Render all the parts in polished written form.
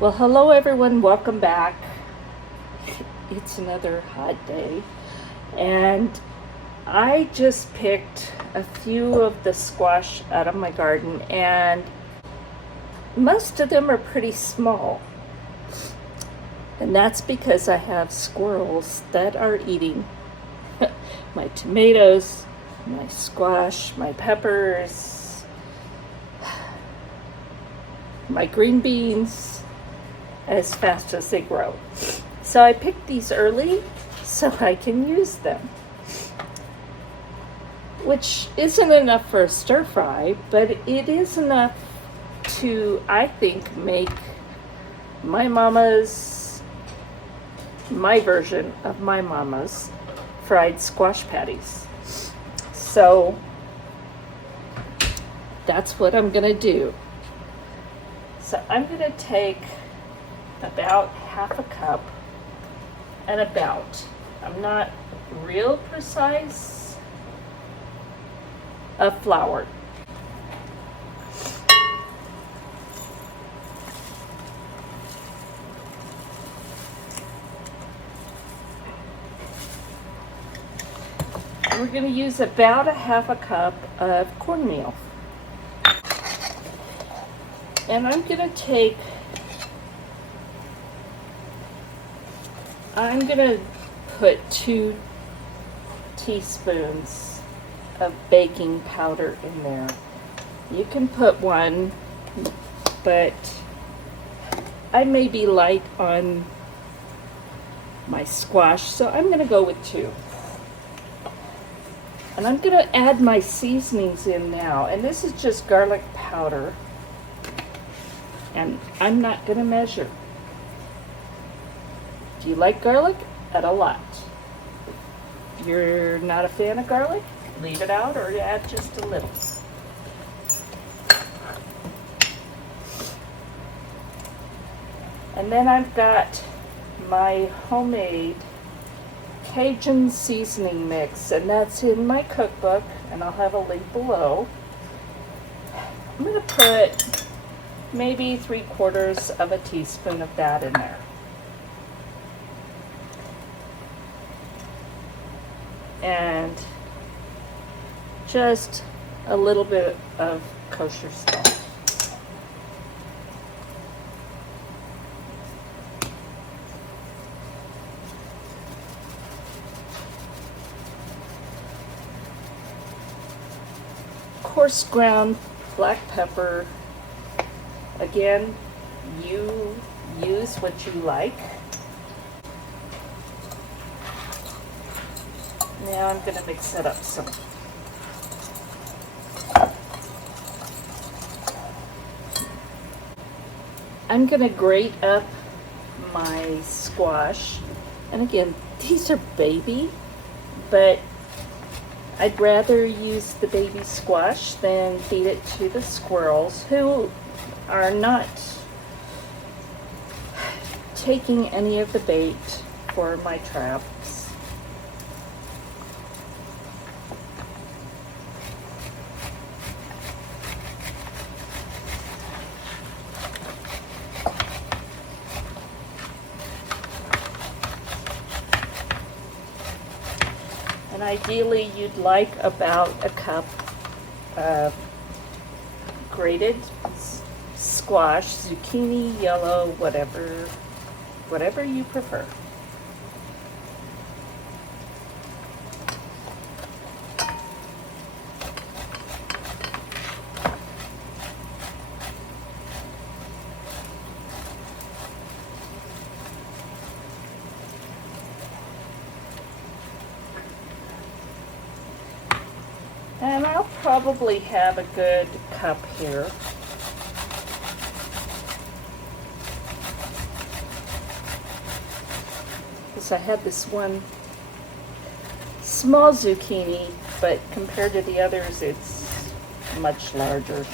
Well, hello everyone, welcome back. It's another hot day, and I just picked a few of the squash out of my garden, and most of them are pretty small. And that's because I have squirrels that are eating my tomatoes, my squash, my peppers, my green beans, as fast as they grow. So I picked these early so I can use them, which isn't enough for a stir fry, but it is enough to, I think, make my version of my mama's fried squash patties. So that's what I'm gonna do. So I'm gonna take about half a cup, and I'm not real precise, of flour. We're going to use about a half a cup of cornmeal. And I'm going to put 2 teaspoons of baking powder in there. You can put 1, but I may be light on my squash, so I'm going to go with 2. And I'm going to add my seasonings in now, and this is just garlic powder, and I'm not going to measure. Do you like garlic? Add a lot. If you're not a fan of garlic, leave it out or add just a little. And then I've got my homemade Cajun seasoning mix, and that's in my cookbook, and I'll have a link below. I'm going to put maybe 3/4 of a teaspoon of that in there. And just a little bit of kosher salt. Coarse ground black pepper. Again, you use what you like. Now I'm going to mix it up some. I'm going to grate up my squash. And again, these are baby, but I'd rather use the baby squash than feed it to the squirrels, who are not taking any of the bait for my traps. And ideally, you'd like about a cup of grated squash, zucchini, yellow, whatever you prefer. And I'll probably have a good cup here. Because I had this one small zucchini, but compared to the others, it's much larger.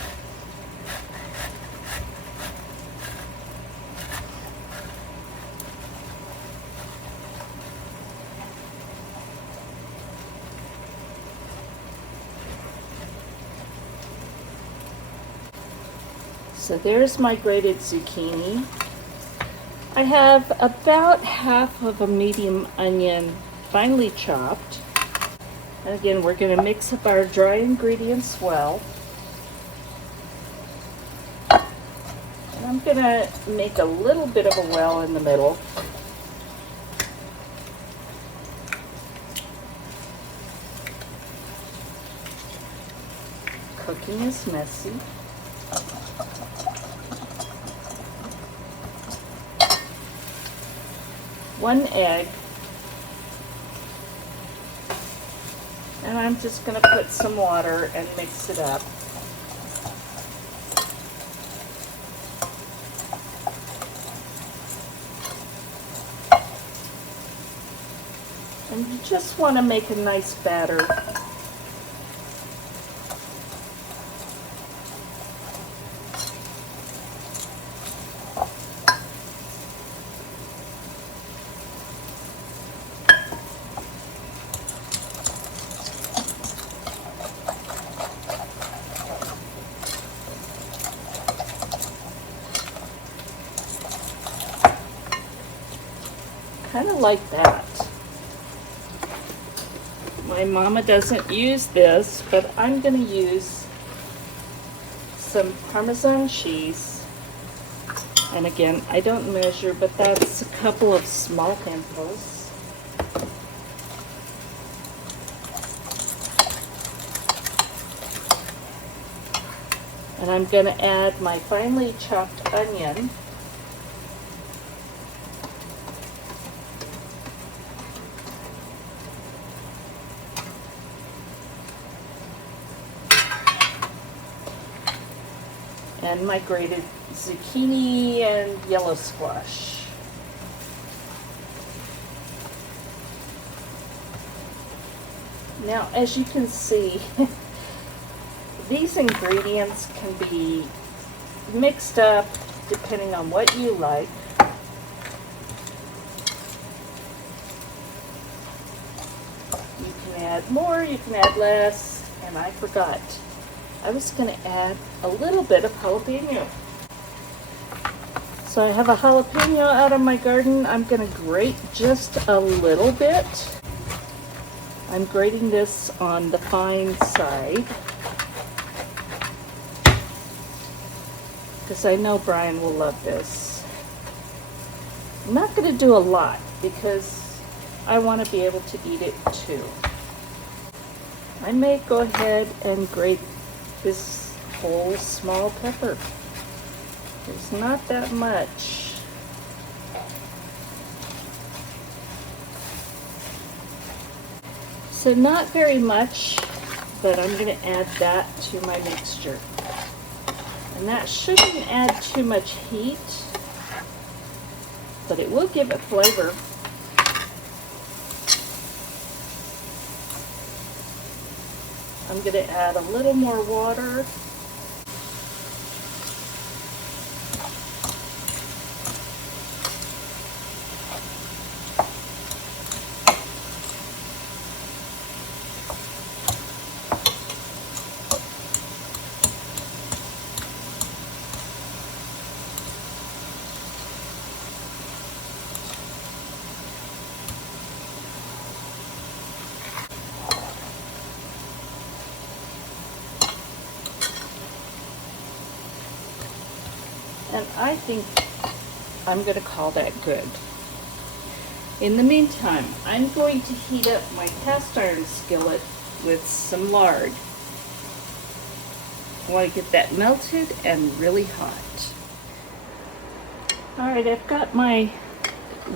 So there's my grated zucchini. I have about half of a medium onion finely chopped. And again, we're going to mix up our dry ingredients well. And I'm going to make a little bit of a well in the middle. Cooking is messy. One egg. And I'm just going to put some water and mix it up. And you just want to make a nice batter. Kind of like that. My mama doesn't use this, but I'm going to use some Parmesan cheese. And again, I don't measure, but that's a couple of small handfuls. And I'm going to add my finely chopped onion. And my grated zucchini and yellow squash. Now, as you can see, these ingredients can be mixed up depending on what you like. You can add more, you can add less, and I forgot. I was going to add a little bit of jalapeno. So I have a jalapeno out of my garden. I'm going to grate just a little bit. I'm grating this on the fine side because I know Brian will love this. I'm not going to do a lot because I want to be able to eat it too. I may go ahead and grate this whole small pepper. There's not that much. So not very much, but I'm going to add that to my mixture. And that shouldn't add too much heat, but it will give it flavor. I'm going to add a little more water. And I think I'm going to call that good. In the meantime, I'm going to heat up my cast iron skillet with some lard. I want to get that melted and really hot. Alright, I've got my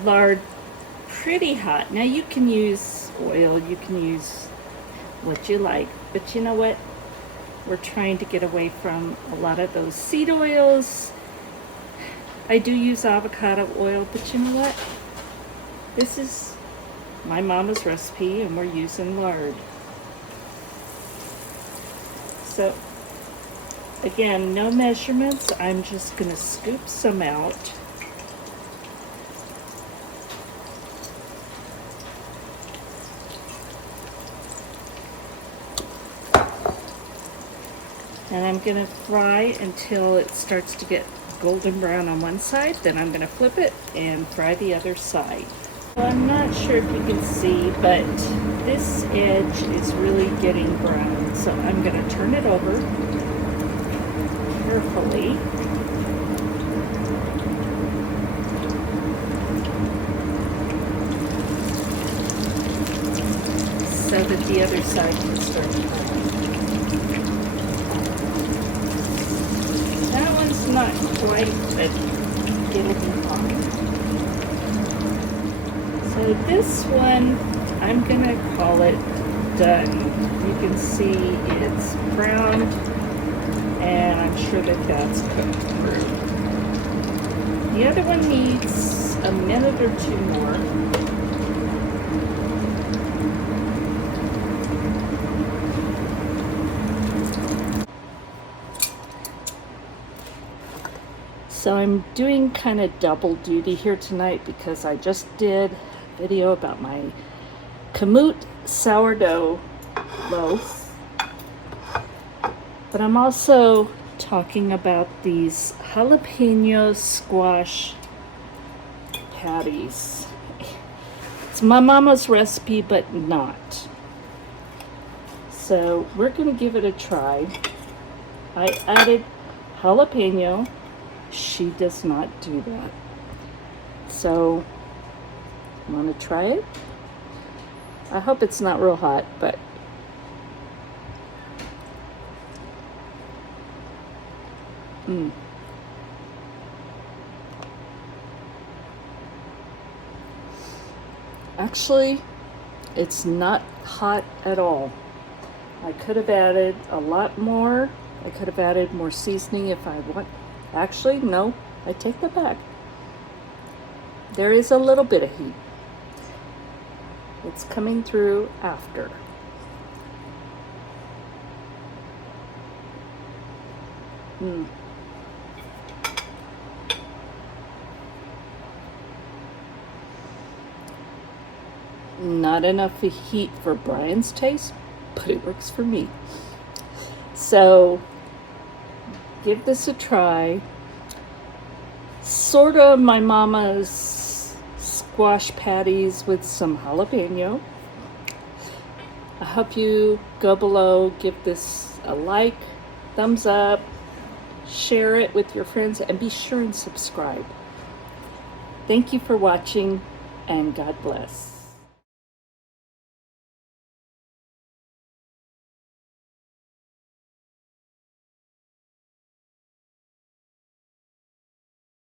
lard pretty hot. Now you can use oil, you can use what you like, but you know what? We're trying to get away from a lot of those seed oils. I do use avocado oil, but you know what? This is my mama's recipe and we're using lard. So again, no measurements. I'm just going to scoop some out. And I'm going to fry until it starts to get golden brown on one side, then I'm going to flip it and fry the other side. Well, I'm not sure if you can see, but this edge is really getting brown. So I'm going to turn it over carefully. So that the other side can start frying. That one's not quite, but it'll be fine. So this one, I'm gonna call it done. You can see it's browned, and I'm sure that that's cooked through. The other one needs a minute or two more. So I'm doing kind of double duty here tonight because I just did a video about my kamut sourdough loaf, but I'm also talking about these jalapeno squash patties. It's my mama's recipe, but not. So we're gonna give it a try. I added jalapeno. She does not do that. So, you want to try it? I hope it's not real hot, but Actually, it's not hot at all. I could have added a lot more. I could have added more seasoning if I want. Actually, no, I take that back. There is a little bit of heat. It's coming through after. Not enough heat for Brian's taste, but it works for me. So, give this a try. Sort of my mama's squash patties with some jalapeno. I hope you go below, give this a like, thumbs up, share it with your friends, and be sure and subscribe. Thank you for watching, and God bless.